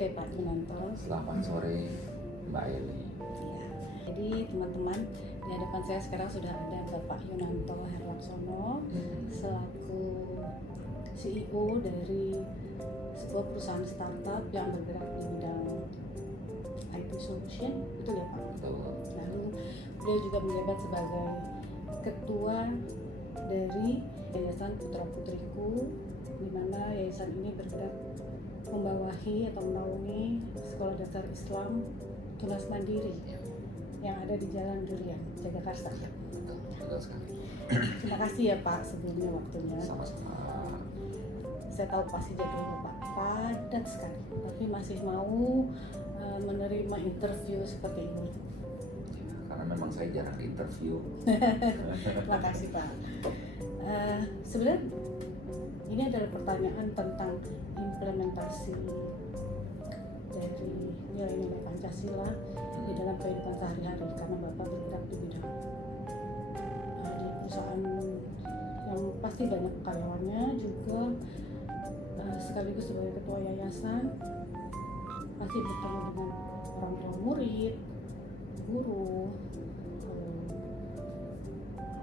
sore Pak Yunanto. Selamat sore Mbak Eli. Ya, jadi teman-teman, di hadapan saya sekarang sudah ada Bapak Yunanto Herwaksono selaku CEO dari sebuah perusahaan startup yang bergerak di bidang IT solution, betul ya Pak? Betul. Lalu beliau juga menjabat sebagai ketua dari Yayasan Putra Putriku, di mana yayasan ini bergerak membawahi atau menaungi sekolah dasar Islam tunas mandiri yang ada di Jalan Durian, Jagakarsa. Betul sekali. Terima kasih ya Pak sebelumnya waktunya. Sama-sama. Saya tahu pasti jadwal Bapak padat sekali, tapi masih mau menerima interview seperti ini. Ya, karena memang saya jarang di interview. Terima kasih Pak. Sebenarnya ini adalah pertanyaan tentang implementasi dari nilai-nilai Pancasila di dalam kehidupan sehari-hari, karena Bapak bergerak di bidang di perusahaan yang pasti banyak karyawannya, juga sekaligus sebagai ketua yayasan, pasti bertemu dengan orang tua murid, guru,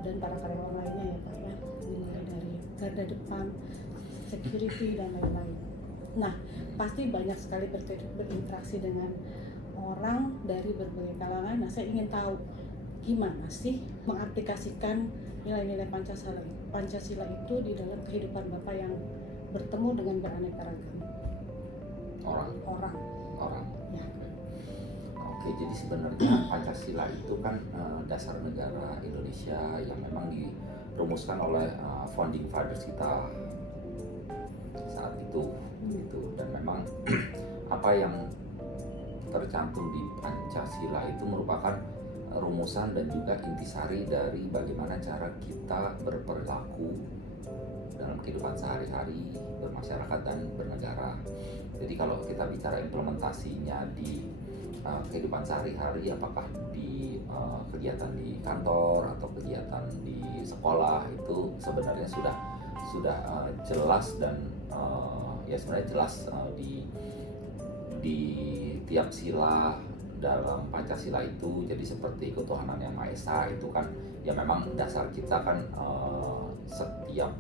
dan para karyawan lainnya ya Pak ya, dimulai dari garda depan, security dan lain-lain. Nah, pasti banyak sekali berinteraksi dengan orang dari berbagai kalangan. Nah, saya ingin tahu gimana sih mengaplikasikan nilai-nilai Pancasila itu di dalam kehidupan Bapak yang bertemu dengan beraneka ragam orang. Ya. Oke, jadi sebenarnya Pancasila itu kan dasar negara Indonesia yang memang dirumuskan oleh founding fathers kita saat itu, gitu. Dan memang apa yang tercantum di Pancasila itu merupakan rumusan dan juga intisari dari bagaimana cara kita berperilaku dalam kehidupan sehari-hari, bermasyarakat dan bernegara. Jadi kalau kita bicara implementasinya di kehidupan sehari-hari, apakah di kegiatan di kantor atau kegiatan di sekolah, itu sebenarnya sudah jelas dan ya sebenarnya jelas di tiap sila dalam Pancasila itu. Jadi seperti ketuhanan yang Maha Esa itu kan ya memang dasar kita kan, setiap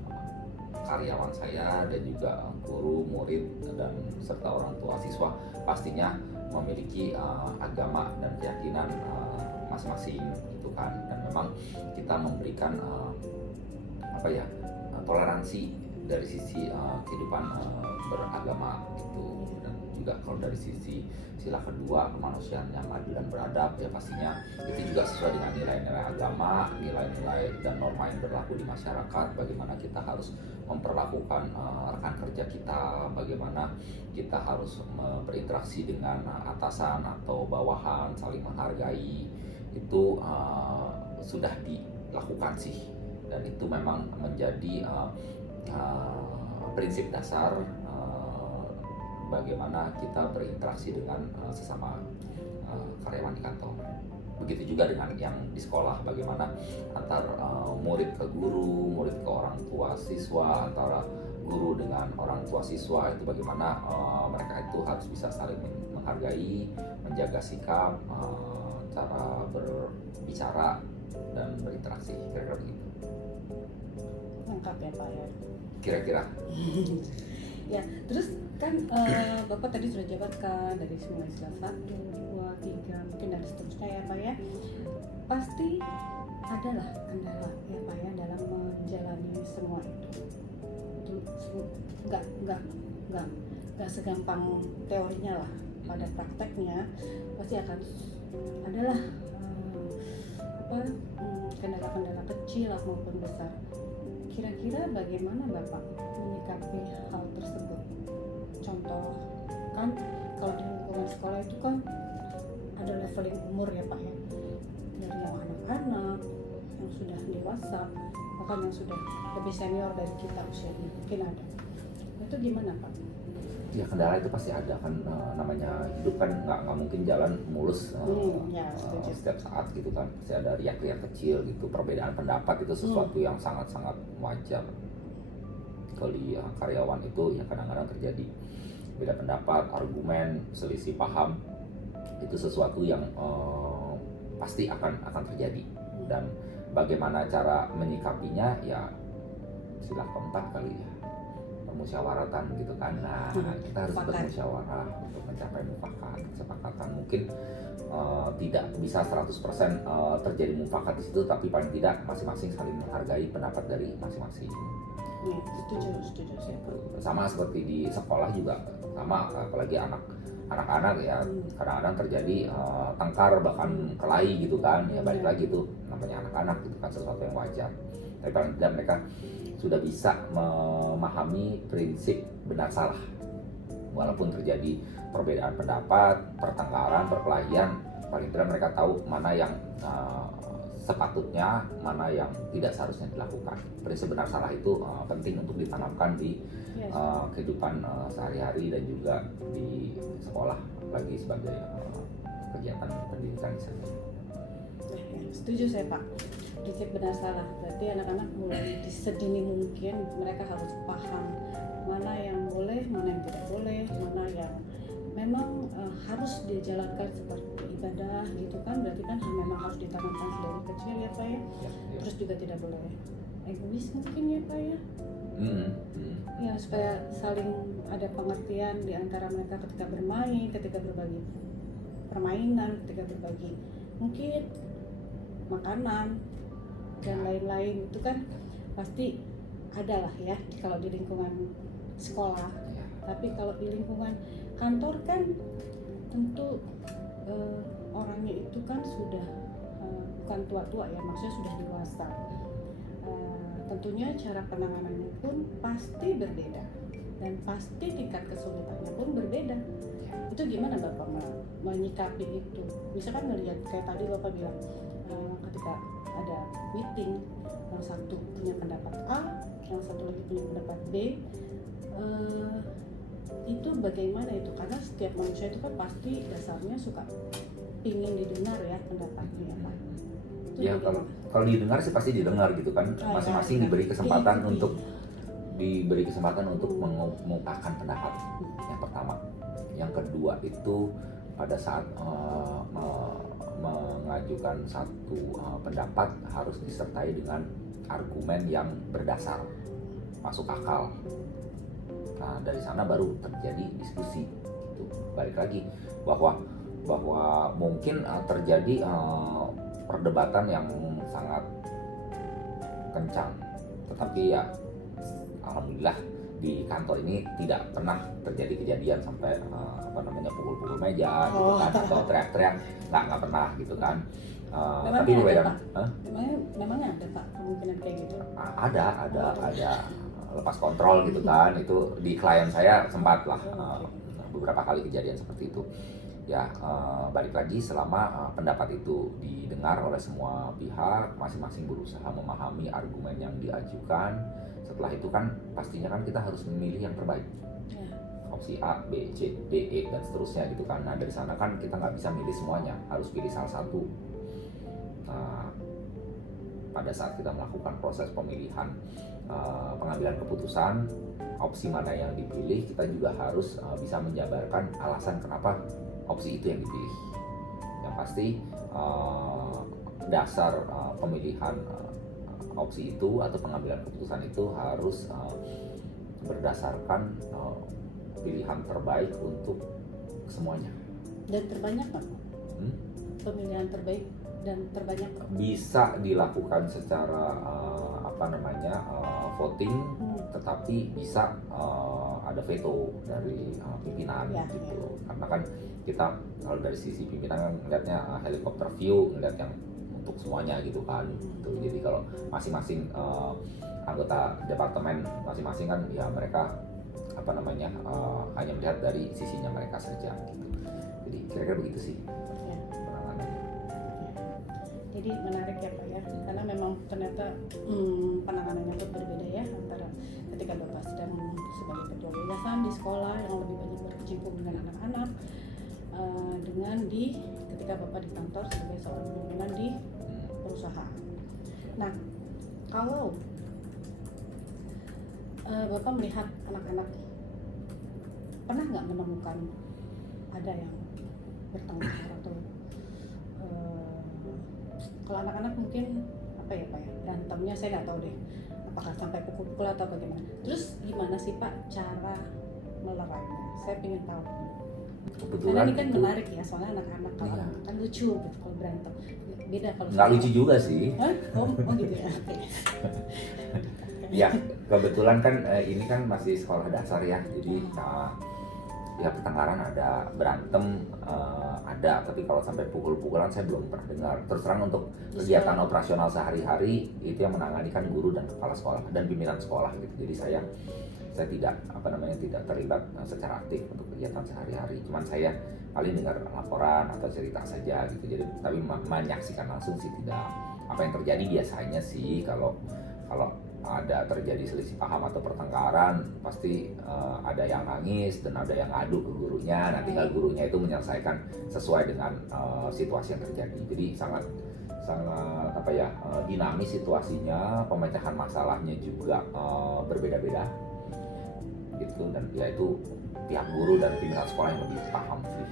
karyawan saya dan juga guru, murid dan serta orang tua siswa pastinya memiliki agama dan keyakinan masing-masing gitu kan. Dan memang kita memberikan toleransi dari sisi kehidupan beragama gitu. Dan juga kalau dari sisi sila kedua, kemanusiaan yang adil dan beradab, ya pastinya itu juga sesuai dengan nilai-nilai agama, nilai-nilai dan norma yang berlaku di masyarakat. Bagaimana kita harus memperlakukan rekan kerja kita, bagaimana kita harus berinteraksi dengan atasan atau bawahan, saling menghargai, itu sudah dilakukan sih. Dan itu memang menjadi prinsip dasar bagaimana kita berinteraksi dengan sesama karyawan di kantor. Begitu juga dengan yang di sekolah, bagaimana antar murid ke guru, murid ke orang tua siswa, antara guru dengan orang tua siswa, itu bagaimana mereka itu harus bisa saling menghargai, menjaga sikap, cara berbicara dan berinteraksi, kira-kira begitu. Lengkap ya Pak ya. Kira-kira. Ya, terus kan Bapak tadi sudah jabatkan dari mulai sila 1, 2, 3, mungkin dan seterusnya ya Pak ya. Pasti adalah kendala ya Pak ya dalam menjalani semua itu. Itu nggak segampang teorinya lah. Pada prakteknya pasti akan adalah kendala-kendala kecil maupun besar. Kira-kira bagaimana Bapak menyikapi hal tersebut? Contoh kan kalau di lingkungan sekolah itu kan ada leveling umur ya Pak ya, dari yang anak-anak, yang sudah dewasa, bahkan yang sudah lebih senior dari kita usianya, mungkin ada. Itu gimana Pak? Ya kendala itu pasti ada kan, namanya hidup kan nggak mungkin jalan mulus setiap saat gitu kan. Pasti ada riak-riak kecil gitu, perbedaan pendapat itu sesuatu yang sangat-sangat wajar. Kalau di karyawan itu ya kadang-kadang terjadi. beda pendapat, argumen, selisih paham itu sesuatu yang pasti akan terjadi, dan bagaimana cara menyikapinya ya sila keempat kali ya, permusyawaratan gitu kan. Nah, kita harus bermusyawarah untuk mencapai mufakat, kesepakatan. Mungkin tidak bisa 100% terjadi mufakat di situ, tapi paling tidak masing-masing saling menghargai pendapat dari masing-masing. Ya, setuju saya. Sama seperti di sekolah juga sama, apalagi anak-anak ya, kadang-kadang terjadi tengkar bahkan kelahi gitu kan. Ya balik lagi itu namanya anak-anak gitu kan, sesuatu yang wajar. Tapi paling tidak mereka sudah bisa memahami prinsip benar salah. Walaupun terjadi perbedaan pendapat, pertengkaran, perkelahian, paling tidak mereka tahu mana yang sepatutnya, mana yang tidak seharusnya dilakukan. Prinsip benar salah itu penting untuk ditanamkan di kehidupan sehari-hari dan juga di sekolah, lagi sebagai kegiatan pendidikan di sana. Setuju saya Pak. Prinsip benar salah, berarti anak-anak mulai sedini mungkin mereka harus paham mana yang boleh, mana yang tidak boleh, mana yang memang harus dijalankan seperti ibadah gitu kan. Berarti kan memang harus ditanamkan dari kecil ya Pak ya. Terus juga tidak boleh egois mungkin ya Pak ya. Ya, supaya saling ada pengertian di antara mereka ketika bermain, ketika berbagi permainan, ketika berbagi mungkin makanan dan lain-lain. Itu kan pasti ada lah ya kalau di lingkungan sekolah. Tapi kalau di lingkungan kantor kan tentu orangnya itu kan sudah bukan tua-tua ya, maksudnya sudah dewasa. Tentunya cara penanganannya pun pasti berbeda dan pasti tingkat kesulitannya pun berbeda. Itu gimana Bapak menyikapi itu? Misalkan melihat kayak tadi Bapak bilang ketika ada meeting, yang satu punya pendapat A, yang satu lagi punya pendapat B, itu bagaimana itu? Karena setiap manusia itu kan pasti dasarnya suka pingin didengar ya pendapatnya Pak. Ya kalau didengar sih pasti didengar gitu kan, masing-masing diberi kesempatan untuk mengungkapkan pendapat. Yang pertama, yang kedua itu pada saat mengajukan satu pendapat harus disertai dengan argumen yang berdasar, masuk akal. Nah, dari sana baru terjadi diskusi gitu. Balik lagi bahwa mungkin terjadi perdebatan yang sangat kencang, tetapi ya alhamdulillah di kantor ini tidak pernah terjadi kejadian sampai pukul-pukul meja gitu kan, atau teriak-teriak, nggak pernah gitu kan. Tapi berbeda. Memang ada Pak kemungkinan kayak gitu? Ada lepas kontrol gitu kan. Itu di klien saya sempat lah beberapa kali kejadian seperti itu. Ya balik lagi, selama pendapat itu didengar oleh semua pihak, masing-masing berusaha memahami argumen yang diajukan. Setelah itu kan pastinya kan kita harus memilih yang terbaik, opsi A, B, C, D, E dan seterusnya gitu kan. Nah dari sana kan kita nggak bisa milih semuanya, harus pilih salah satu. Nah, pada saat kita melakukan proses pemilihan, pengambilan keputusan, opsi mana yang dipilih, kita juga harus bisa menjabarkan alasan kenapa opsi itu yang dipilih. Yang pasti dasar pemilihan opsi itu atau pengambilan keputusan itu harus berdasarkan pilihan terbaik untuk semuanya. Dan terbanyak Pak? Pemilihan terbaik dan terbanyak bisa dilakukan secara voting, tetapi bisa ada veto dari pimpinan gitu. Karena kan kita kalau dari sisi pimpinan kan melihatnya helikopter view, melihat yang untuk semuanya gitu kan. Gitu. Jadi kalau masing-masing anggota departemen masing-masing kan ya mereka hanya melihat dari sisinya mereka saja gitu. Jadi kira-kira begitu sih. Jadi menarik ya Pak ya, karena memang ternyata penanganannya itu berbeda ya antara ketika Bapak sedang sebagai ketua yayasan di sekolah yang lebih banyak berkecimpung dengan anak-anak, dengan ketika Bapak di kantor sebagai seorang pimpinan di perusahaan. Nah, kalau Bapak melihat anak-anak pernah nggak menemukan ada yang bertengkar atau kalau anak-anak mungkin apa ya Pak ya, berantemnya saya nggak tahu deh apakah sampai pukul-pukul atau bagaimana. Terus gimana sih Pak cara melerainya? Saya pengen tahu. Karena Kebetulan ini kan itu menarik ya, soalnya anak-anak kalau Iya. kan lucu gitu kalau berantem. Beda kalau nggak lucu juga sih. Hah? Oh gitu ya. Oke. Ya kebetulan kan ini kan masih sekolah dasar ya, jadi ya pertengkaran ada, berantem ada, tapi kalau sampai pukul-pukulan saya belum pernah dengar. Terus terang untuk kegiatan operasional sehari-hari itu yang menangani kan guru dan kepala sekolah dan pimpinan sekolah gitu. Jadi saya tidak tidak terlibat secara aktif untuk kegiatan sehari-hari. Cuman saya paling dengar laporan atau cerita saja gitu. Jadi tapi menyaksikan langsung sih tidak. Apa yang terjadi biasanya sih kalau ada terjadi selisih paham atau pertengkaran, pasti ada yang nangis dan ada yang ngadu ke gurunya. Nah, tinggal gurunya itu menyelesaikan sesuai dengan situasi yang terjadi. Jadi sangat dinamis situasinya, pemecahan masalahnya juga berbeda-beda gitu, dan ya itu pihak guru dan pimpinan sekolah yang lebih paham sih.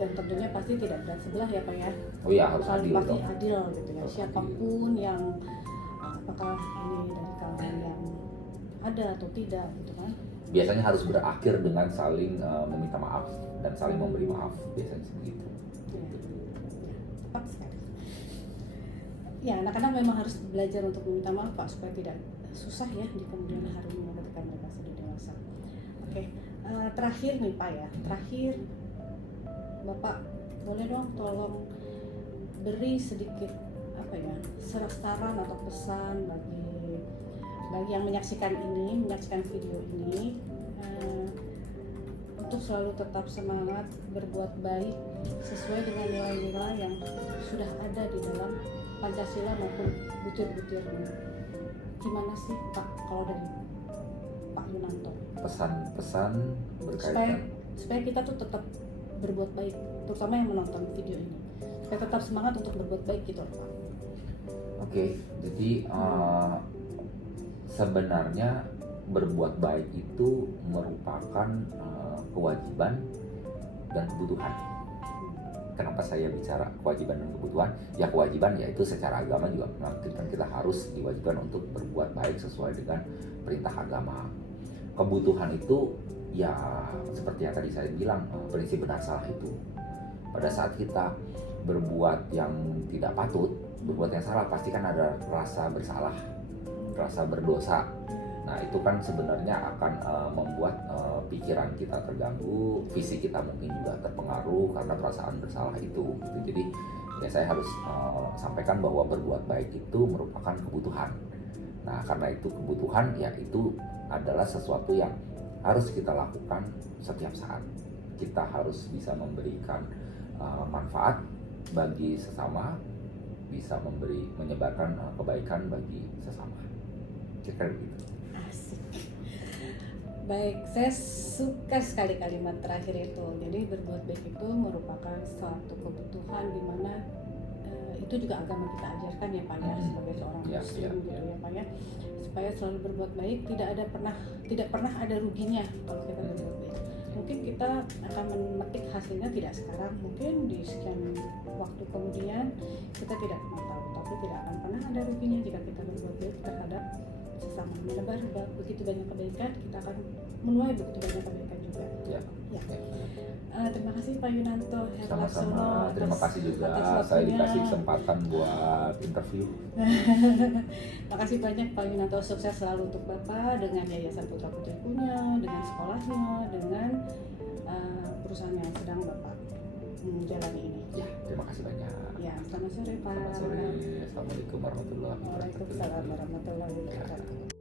Dan tentunya pasti tidak berat sebelah ya Pak ya. Oh iya, harus adil pasti dong. adil gitu ya. Harus Siapapun yang apakah ini dari kalangan yang ada atau tidak gitu kan. Biasanya harus berakhir dengan saling meminta maaf dan saling memberi maaf, biasanya begitu. Ya, tepat sekali. Ya, anak-anak memang harus belajar untuk meminta maaf Pak, supaya tidak susah ya di kemudian harinya ketika mereka sudah dewasa. Oke, terakhir nih Pak ya, terakhir Bapak boleh dong tolong beri sedikit apa ya, saran atau pesan bagi yang menyaksikan video ini untuk selalu tetap semangat berbuat baik sesuai dengan nilai-nilai yang sudah ada di dalam Pancasila maupun butir-butirnya. Gimana sih Pak kalau dari Pak Yunanto? Pesan-pesan berkaitan supaya kita tuh tetap berbuat baik, terutama yang menonton video ini, supaya tetap semangat untuk berbuat baik gitu Pak. Oke, jadi sebenarnya berbuat baik itu merupakan kewajiban dan kebutuhan. Kenapa saya bicara kewajiban dan kebutuhan? Ya kewajiban yaitu secara agama juga mengakibatkan kita harus diwajibkan untuk berbuat baik sesuai dengan perintah agama. Kebutuhan itu ya seperti yang tadi saya bilang, prinsip benar salah itu. Pada saat kita berbuat yang tidak patut, berbuat yang salah, pasti kan ada rasa bersalah, rasa berdosa. Nah itu kan sebenarnya akan membuat pikiran kita terganggu, fisik kita mungkin juga terpengaruh karena perasaan bersalah itu. Jadi ya saya harus sampaikan bahwa berbuat baik itu merupakan kebutuhan. Nah karena itu kebutuhan, ya itu adalah sesuatu yang harus kita lakukan setiap saat. Kita harus bisa memberikan manfaat bagi sesama, bisa menyebarkan kebaikan bagi sesama. Kira-kira begitu. Asik. Baik, saya suka sekali kalimat terakhir itu. Jadi berbuat baik itu merupakan suatu kebutuhan di mana itu juga agama kita ajarkan ya Pak ya, sebagai seorang muslim gitu ya Pak ya, supaya selalu berbuat baik, tidak pernah ada ruginya kalau kita berbuat baik. Mungkin kita akan memetik hasilnya tidak sekarang, mungkin di sekian waktu kemudian kita tidak pernah tahu, tapi tidak akan pernah ada ruginya jika kita berbuat baik terhadap sesama. Menebar begitu banyak kebaikan, kita akan menuai begitu banyak kebaikan juga. Ya. Terima kasih Pak Yunanto. Sama-sama. Terima kasih juga saya dikasih kesempatan buat interview. Makasih banyak Pak Yunanto, sukses selalu untuk Bapak dengan Yayasan Putra Putri punya, dengan sekolahnya, dengan perusahaan yang sedang Bapak menjalani ini. Ya, terima kasih banyak. Ya, selamat sore Pak. Selamat sore. Assalamualaikum warahmatullahi wabarakatuh. Waalaikumsalam warahmatullahi wabarakatuh.